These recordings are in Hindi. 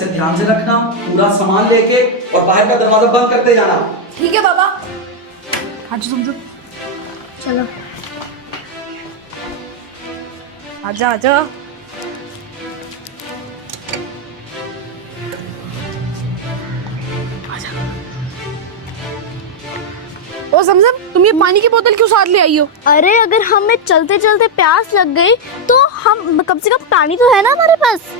ऐसे ध्यान से रखना, पूरा सामान लेके और बाहर का दरवाजा बंद करते जाना। ठीक है बाबा। आज समझो। चलो आजा आजा। ओ समझम, तुम ये पानी की बोतल क्यों साथ ले आई हो? अरे अगर हमें चलते चलते प्यास लग गई तो हम कम से कम पानी तो है ना हमारे पास।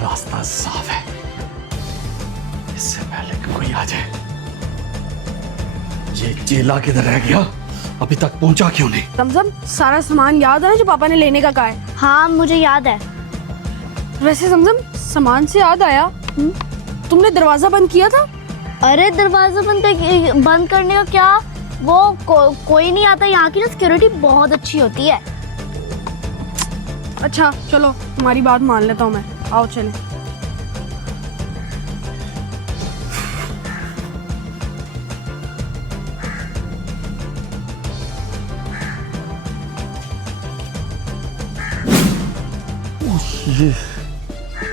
रास्ता साफ है, इससे पहले कि कोई आ जाए। ये चेला किधर रह गया? अभी तक पहुंचा क्यों नहीं? समझम, सारा सामान याद है जो पापा ने लेने का कहा है? हाँ मुझे याद है। वैसे समझम, सामान से याद आया, तुमने दरवाजा बंद किया था? अरे दरवाजा बंद करने का क्या, वो कोई नहीं आता। यहाँ की ना सिक्योरिटी बहुत अच्छी होती है। अच्छा चलो, तुम्हारी बात मान लेता हूँ मैं। आओ चले।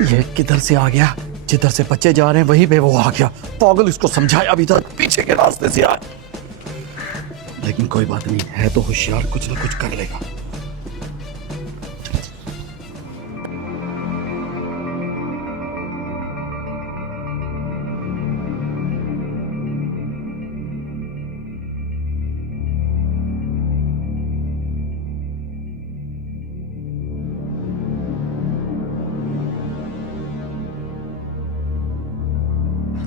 ये किधर से आ गया? जिधर से बच्चे जा रहे हैं वहीं पे वो आ गया। पागल, इसको समझाया अभी तक पीछे के रास्ते से आया। लेकिन कोई बात नहीं, है तो होशियार, कुछ ना कुछ कर लेगा।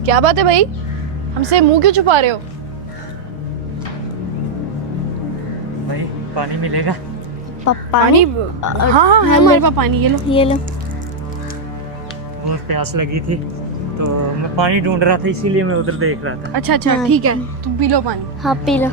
क्या बात है भाई, हमसे मुंह क्यों छुपा रहे हो? भाई पानी मिलेगा? पानी? हाँ हाँ है हमारे पास पानी, ये लो। ये लो। बहुत प्यास लगी थी तो मैं पानी ढूंढ रहा था, इसीलिए मैं उधर देख रहा था। अच्छा अच्छा ठीक है, तुम पी लो पानी। हाँ पी लो।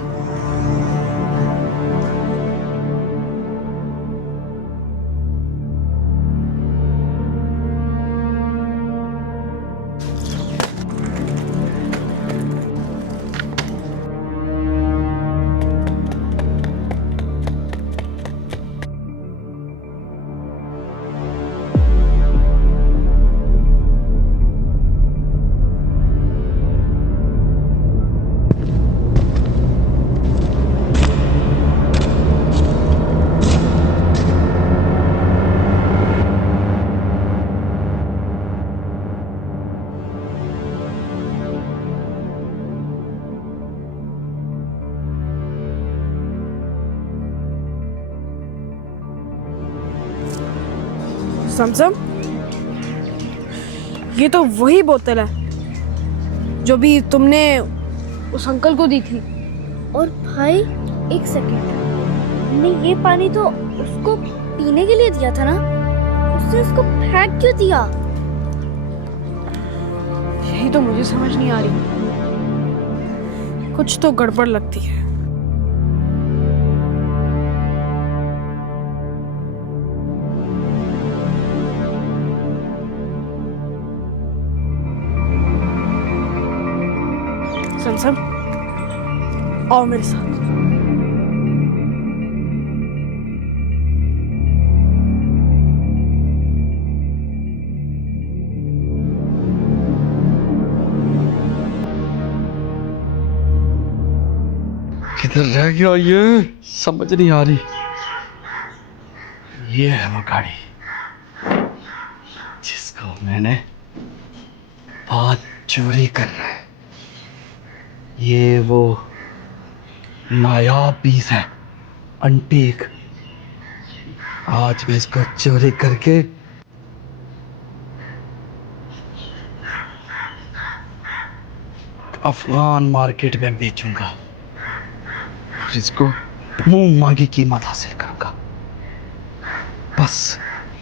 समझम, ये तो वही बोतल है जो भी तुमने उस अंकल को दी थी। और भाई एक सेकेंड, हमने ये पानी तो उसको पीने के लिए दिया था ना, उसने इसको फेंक क्यों दिया? यही तो मुझे समझ नहीं आ रही, कुछ तो गड़बड़ लगती है। समझम, आओ मेरे साथ। किधर रह गया ये, समझ नहीं आ रही। ये है वो गाड़ी जिसको मैंने बात चोरी करना है। ये वो नायाब पीस है, अंटीक। आज मैं इसको चोरी करके अफगान मार्केट में बेचूंगा और इसको मुंह मांगी कीमत हासिल करूंगा। बस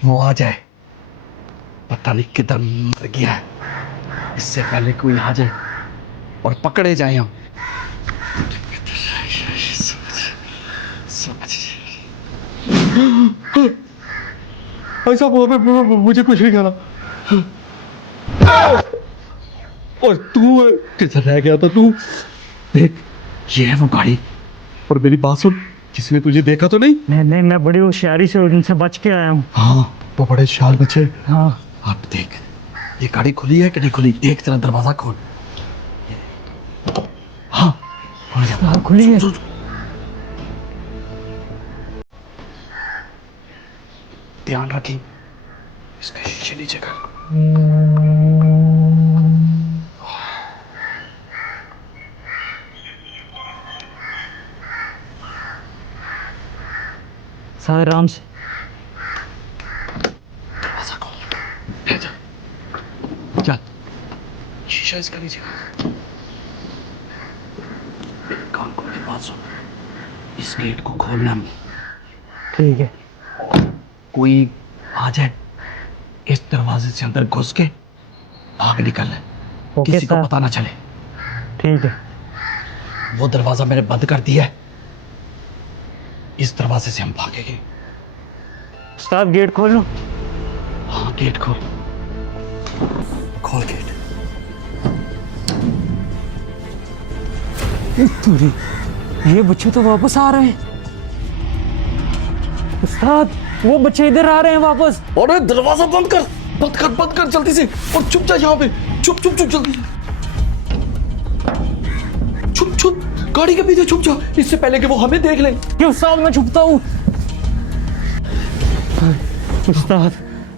वो आ जाए, पता नहीं किधर मर गया है, इससे पहले कोई आ जाए और पकड़े जाए हम। भाई साहब मुझे कुछ नहीं कहना। और तू किधर रह गया था तू? देख, ये है वो गाड़ी। और मेरी बात सुन, किसी ने तुझे देखा तो नहीं? नहीं, मैं बड़ी होशियारी से उनसे बच के आया हूँ। हाँ, वो बड़े शाल बच्चे। हाँ, अब देख, ये गाड़ी खुली है कि नहीं खुली, देख तेरा दरवाजा खोल। हाँ, हाँ खुली है। ध्यान रखें, इसके शीशे नीचे कर। सारे आराम से। दरवाजा खोल, ले जा। चल, शीशा इसका नीचे कर। कान खोल के बात सुन, इस गेट को खोलना है। ठीक है। कोई आ जाए, इस दरवाजे से अंदर घुस के भाग निकल है, किसी को पता ना चले। ठीक है। वो दरवाजा मैंने बंद कर दिया है, इस दरवाजे से हम भागेंगे। उस्ताद गेट खोल लो। हाँ, गेट खोल, खोल गेट। ये बच्चे तो वापस आ रहे हैं। उस्ताद, वो बच्चे इधर आ रहे हैं वापस। अरे दरवाजा बंद कर, बंद कर जल्दी से, और छुप जा यहाँ पे। छुप जल्दी, छुप गाड़ी के पीछे छुप जा, इससे पहले कि वो हमें देख ले। क्यों उस्ताद, मैं छुपता हूँ। उस्ताद,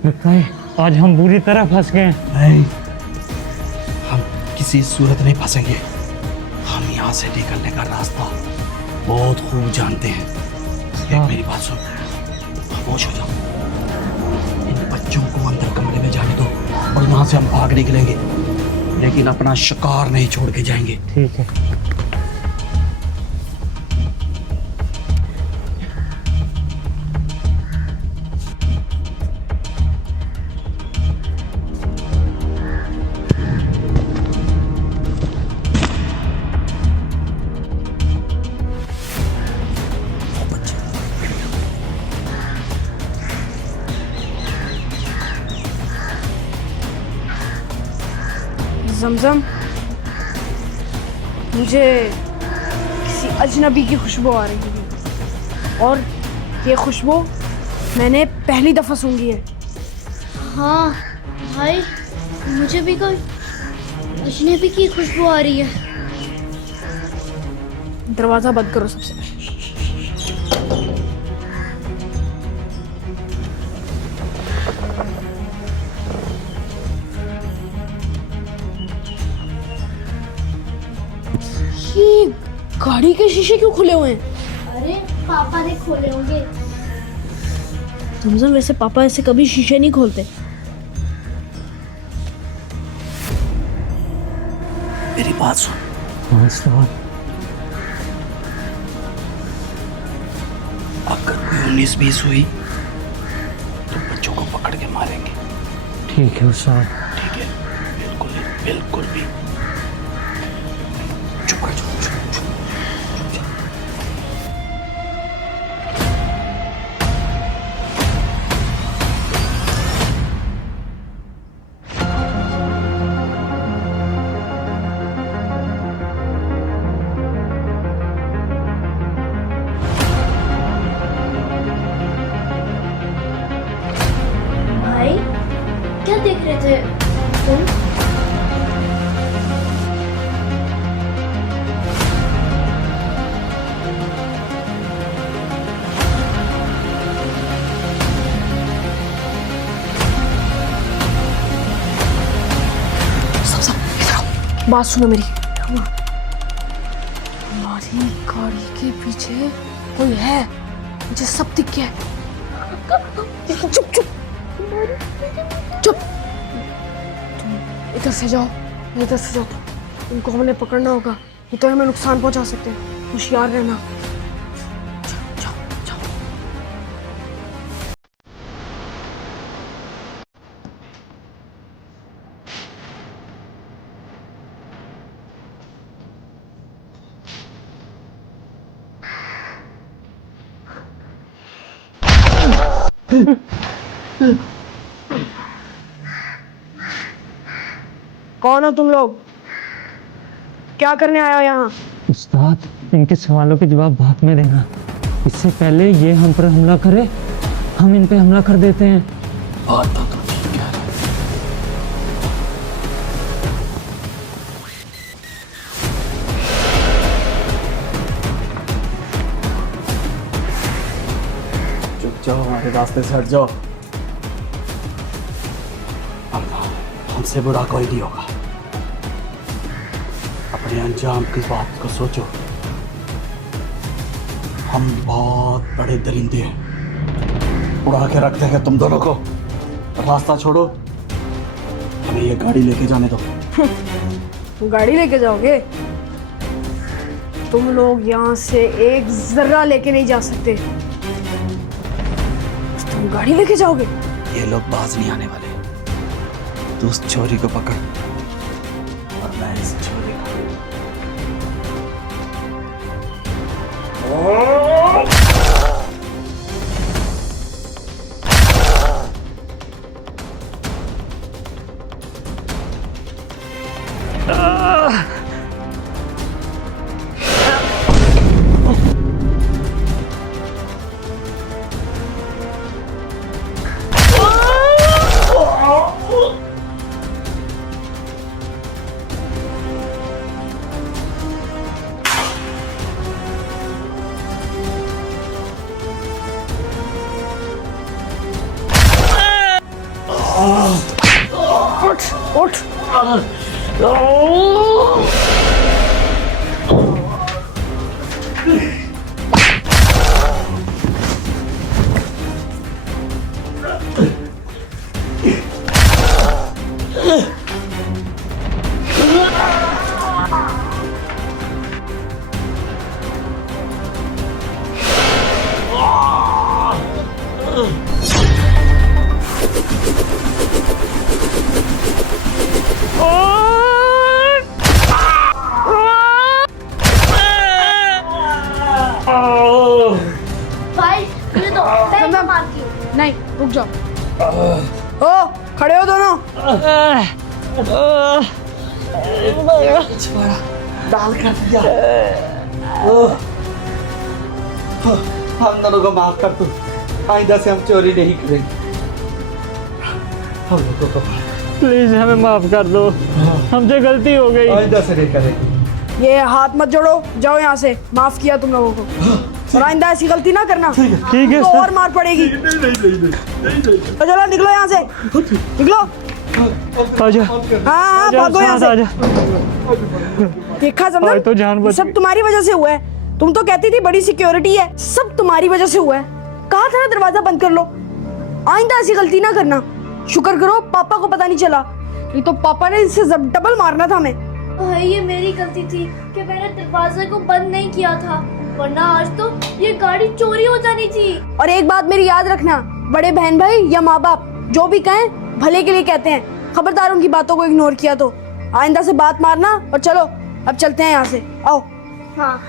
लगता है आज हम बुरी तरह फंस गए हैं। नहीं, हम किसी सूरत नहीं फंसेंगे। हम यहाँ से निकलने का रास्ता बहुत खूब जानते हैं। देख, मेरी बात सुन, खामोश हो जाओ। इन बच्चों को अंदर कमरे में जाने दो और यहाँ से हम भाग निकलेंगे, लेकिन अपना शिकार नहीं छोड़ के जाएंगे। ठीक है। जमजम, मुझे किसी अजनबी की खुशबू आ रही है, और ये खुशबू मैंने पहली दफा सूंघी है। हाँ भाई, मुझे भी कोई अजनबी की खुशबू आ रही है। दरवाजा बंद करो सबसे पहले। ये गाड़ी के शीशे क्यों खुले हुए हैं? अरे पापा ने खोले होंगे। जमजम, वैसे पापा ऐसे कभी शीशे नहीं खोलते। मेरी बात सुन, हाँ उस्ताद। अगर कोई 19-20 हुई तो बच्चों को पकड़ के मारेंगे। ठीक है उस्ताद। ठीक है, बिल्कुल भी। चुप कर, चुप। भाई, क्या देख रहे थे तुम? बात सुनो मेरी। हमारी गाड़ी के पीछे कोई है, मुझे सब दिख गया है। चुप चुप चुप, तुम इधर से जाओ, इधर से जाओ। उनको हमने पकड़ना होगा, ये तो हमें नुकसान पहुंचा सकते हैं। होशियार रहना। जाओ जाओ जाओ। कौन हो तुम लोग? क्या करने आए हो यहाँ? उस्ताद, इनके सवालों के जवाब बाद में देना। इससे पहले ये हम पर हमला करे, हम इन पे हमला कर देते हैं। बात तो ठीक है। चुप जाओ, हमारे रास्ते से हट जाओ। हमसे बुरा कोई नहीं होगा। अपने अंजाम की बात को सोचो। हम बहुत बड़े दरिंदे हैं, उड़ा के रख देंगे तुम दोनों को। रास्ता छोड़ो, हमें ये गाड़ी लेके जाने दो। गाड़ी लेके जाओगे? तुम लोग यहाँ से एक जर्रा लेके नहीं जा सकते। तुम गाड़ी लेके जाओगे? ये लोग बाज नहीं आने वाले। तू उस चोरी को पकड़ और मैं इस चोरी को। उठ उठ। भाई ये तो मैं मारती हूँ। नहीं, रुक जाओ। ओ, खड़े हो दोनों। डाल कर दिया। हम दोनों को माफ कर तू। आइंदा से हम चोरी नहीं करेंगे। हम लोगों को प्लीज हमें माफ कर दो, हमसे गलती हो गई। आइंदा से नहीं करेंगे। ये हाथ मत जोड़ो, जाओ यहाँ से। माफ किया तुम लोगों को, और आइंदा ऐसी गलती ना करना। ठीक है तो सर। और मार पड़ेगी। तो चलो निकलो यहाँ से, निकलो। आजा, हाँ भागो यहाँ से। देखा आज समझा, तो जान बच सब गई। तुम्हारी वजह से हुआ है। तुम तो कहती थी बड़ी सिक्योरिटी है, सब तुम्हारी वजह से हुआ है। कहा था ना दरवाजा बंद कर लो। आइंदा ऐसी गलती ना करना। शुक्र करो पापा को पता नहीं चला, नहीं तो पापा ने इससे डबल मारना था हमें। भाई ये मेरी गलती थी कि मैंने दरवाजे को बंद नहीं किया था, वरना आज तो ये गाड़ी चोरी हो जानी थी। और एक बात मेरी याद रखना, बड़े बहन भाई या माँ बाप जो भी कहें भले के लिए कहते हैं। खबरदार उनकी बातों को इग्नोर किया तो। आइंदा से बात मारना। और चलो अब चलते हैं यहाँ से, आओ। हाँ।